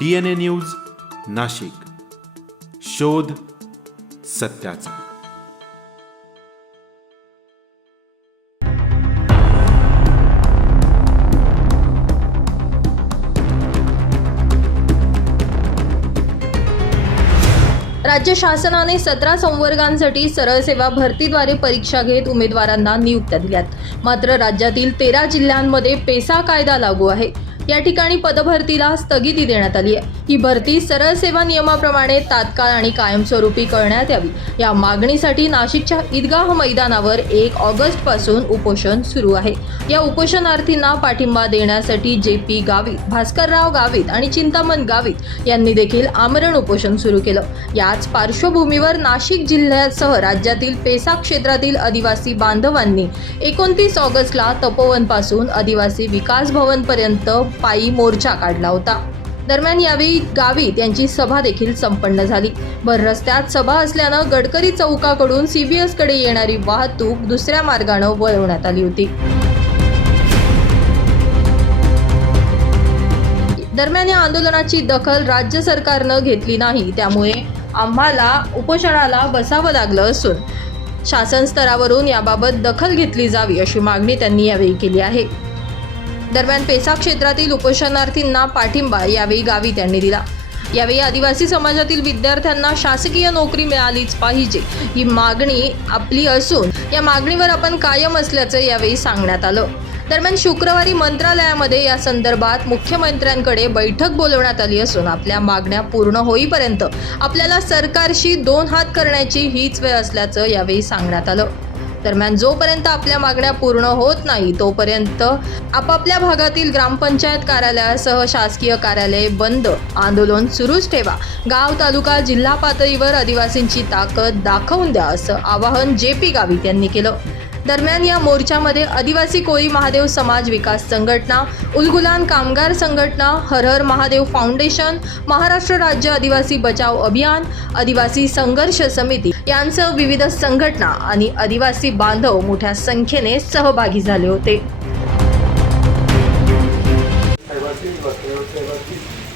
DNA news Nashik. शोध सत्याचा. राज्य शासनाने सतरा संवर्गांसाठी सरळ सेवा भरतीद्वारे परीक्षा घेत उमेदवारांना नियुक्त्या दिल्यात. मात्र राज्यातील तेरा जिल्ह्यांमध्ये पेसा कायदा लागू आहे. या ठिकाणी पदभरतीला स्थगिती देण्यात आली आहे. ही भरती सरळ सेवा नियमाप्रमाणे तात्काळ आणि कायमस्वरूपी करण्यात यावी. या मागणीसाठी नाशिकच्या ईदगाह मैदानावर एक ऑगस्टपासून उपोषण सुरू आहे. या उपोषणार्थींना पाठिंबा देण्यासाठी जे पी गावित भास्करराव गावित आणि चिंतामण गावित यांनी देखील आमरण उपोषण सुरू केलं. याच पार्श्वभूमीवर नाशिक जिल्ह्यासह राज्यातील पेसा क्षेत्रातील आदिवासी बांधवांनी एकोणतीस ऑगस्टला तपोवनपासून आदिवासी विकास भवनपर्यंत पायी मोर्चा काढला होता. दरम्यान यावेळी गावी यांची सभा देखील संपन्न झाली. भर रस्त्यात सभा असल्यानं गडकरी चौकाकडून सीबीएसकडे येणारी वाहतूक दुसऱ्या मार्गानं वळवण्यात आली होती. दरम्यान या आंदोलनाची दखल राज्य सरकारनं घेतली नाही. त्यामुळे आम्हाला उपोषणाला बसावं लागलं असून शासन स्तरावरून याबाबत दखल घेतली जावी अशी मागणी त्यांनी यावेळी केली आहे. दरम्यान पेसा क्षेत्रातील उपोषणार्थींना पाठिंबा यावेळी गावी त्यांनी दिला. यावेळी आदिवासी समाजातील विद्यार्थ्यांना शासकीय नोकरी मिळालीच पाहिजे ही मागणी आपली असून या मागणीवर आपण कायम असल्याचं यावेळी सांगण्यात आलं. दरम्यान शुक्रवारी मंत्रालयामध्ये या संदर्भात मुख्यमंत्र्यांकडे बैठक बोलवण्यात आली असून आपल्या मागण्या पूर्ण होईपर्यंत आपल्याला सरकारशी दोन हात करण्याची हीच वेळ असल्याचं यावेळी सांगण्यात आलं. दरम्यान जोपर्यंत आपल्या मागण्या पूर्ण होत नाही तोपर्यंत आपापल्या भागातील ग्रामपंचायत कार्यालयासह शासकीय कार्यालय बंद. आंदोलन सुरूच ठेवा. गाव तालुका जिल्हा पातळीवर आदिवासींची ताकद दाखवून द्या असं आवाहन जे पी गावित यांनी केलं. दरम्यान या मोर्चामध्ये आदिवासी कोळी महादेव समाज विकास संघटना उलगुलान कामगार संघटना हरहर महादेव फाउंडेशन महाराष्ट्र राज्य आदिवासी बचाव अभियान आदिवासी संघर्ष समिती यांसह विविध संघटना आणि आदिवासी बांधव मोठ्या संख्येने सहभागी झाले होते.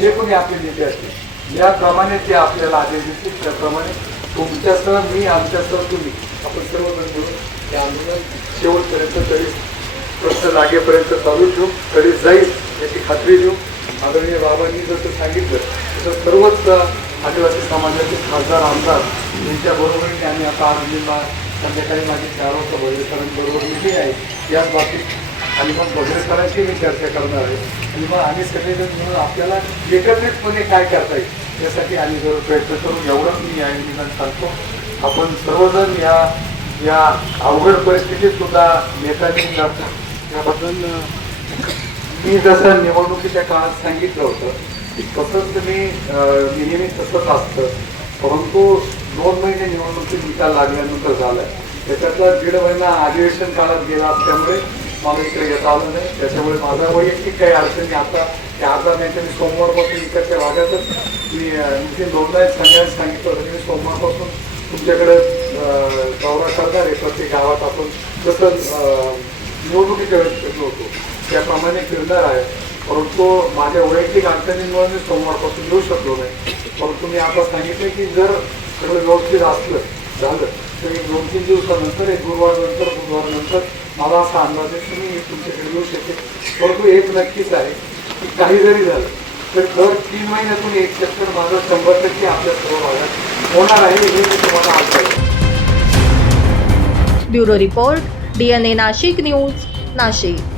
जे कोणी आपले नेते असतील. याप्रमाणे ते आपल्याला आदेश देतील. त्याप्रमाणे तुमच्यासह मी आमच्यासह तुम्ही आपण सर्वजण मिळून हे आंदोलन शेवटपर्यंत तरी प्रश्न लागेपर्यंत चालू ठेवू तरी जाईल याची खात्री देऊ. आदरणीय बाबांनी जसं सांगितलं तसं सर्वच आदिवासी समाजाचे खासदार आमदार यांच्या बरोबरीने आम्ही आता आज जिल्हा मा- संध्याकाळी माझे चार वाजता भोजसरांबरोबर मिटिंग आहे याच बाबतीत आणि मग भोजसरांची मी चर्चा करणार आहे. आणि मग आम्ही सगळेजण मिळून आपल्याला एकत्रितपणे काय करता येईल यासाठी आम्ही जर प्रयत्न करू. एवढंच मी या निदान सांगतो. आपण सर्वजण या या अवघड परिस्थितीत सुद्धा नेत्यांनी लढता याबद्दल मी जसं निवडणुकीच्या काळात सांगितलं होतं तसंच तुम्ही नेहमी तसंच असतं. परंतु दोन महिने निवडणुकीत निकाल लागल्यानंतर झालाय त्याच्यातला दीड महिना अधिवेशन काळात गेला असल्यामुळे मला इकडे येता आलं नाही. त्याच्यामुळे माझा वैयक्तिक काही अडचणी आता त्या आता नाही मी सोमवारपासून इकडच्या भागातच मी अं, नितीन दोनदा सांगितलं होतं मी सोमवारपासून तुमच्याकडे अं, करणार आहे प्रत्येक गावात आपण जसं निवडणुकीच्या वेळेस फिरलो होतो. त्याप्रमाणे फिरणार आहे. परंतु माझ्या वैयक्तिक अडचणींमुळे मी सोमवारपासून येऊ शकलो नाही. परंतु मी आता सांगितलं की जर सगळं व्यवस्थित असलं झालं तर एक दोन तीन दिवसानंतर एक गुरुवारनंतर बुधवारनंतर मला असा अंदाज आहे की मी तुमच्याकडे येऊ शकेल परंतु एक नक्कीच आहे की काही जरी झालं तर दर तीन महिन्यातून एक चक्कर माझं शंभर टक्के आपल्या सर्व भागात होणार आहे हे मी तुम्हाला आज सांगेन. Bureau report DNA Nashik news Nashik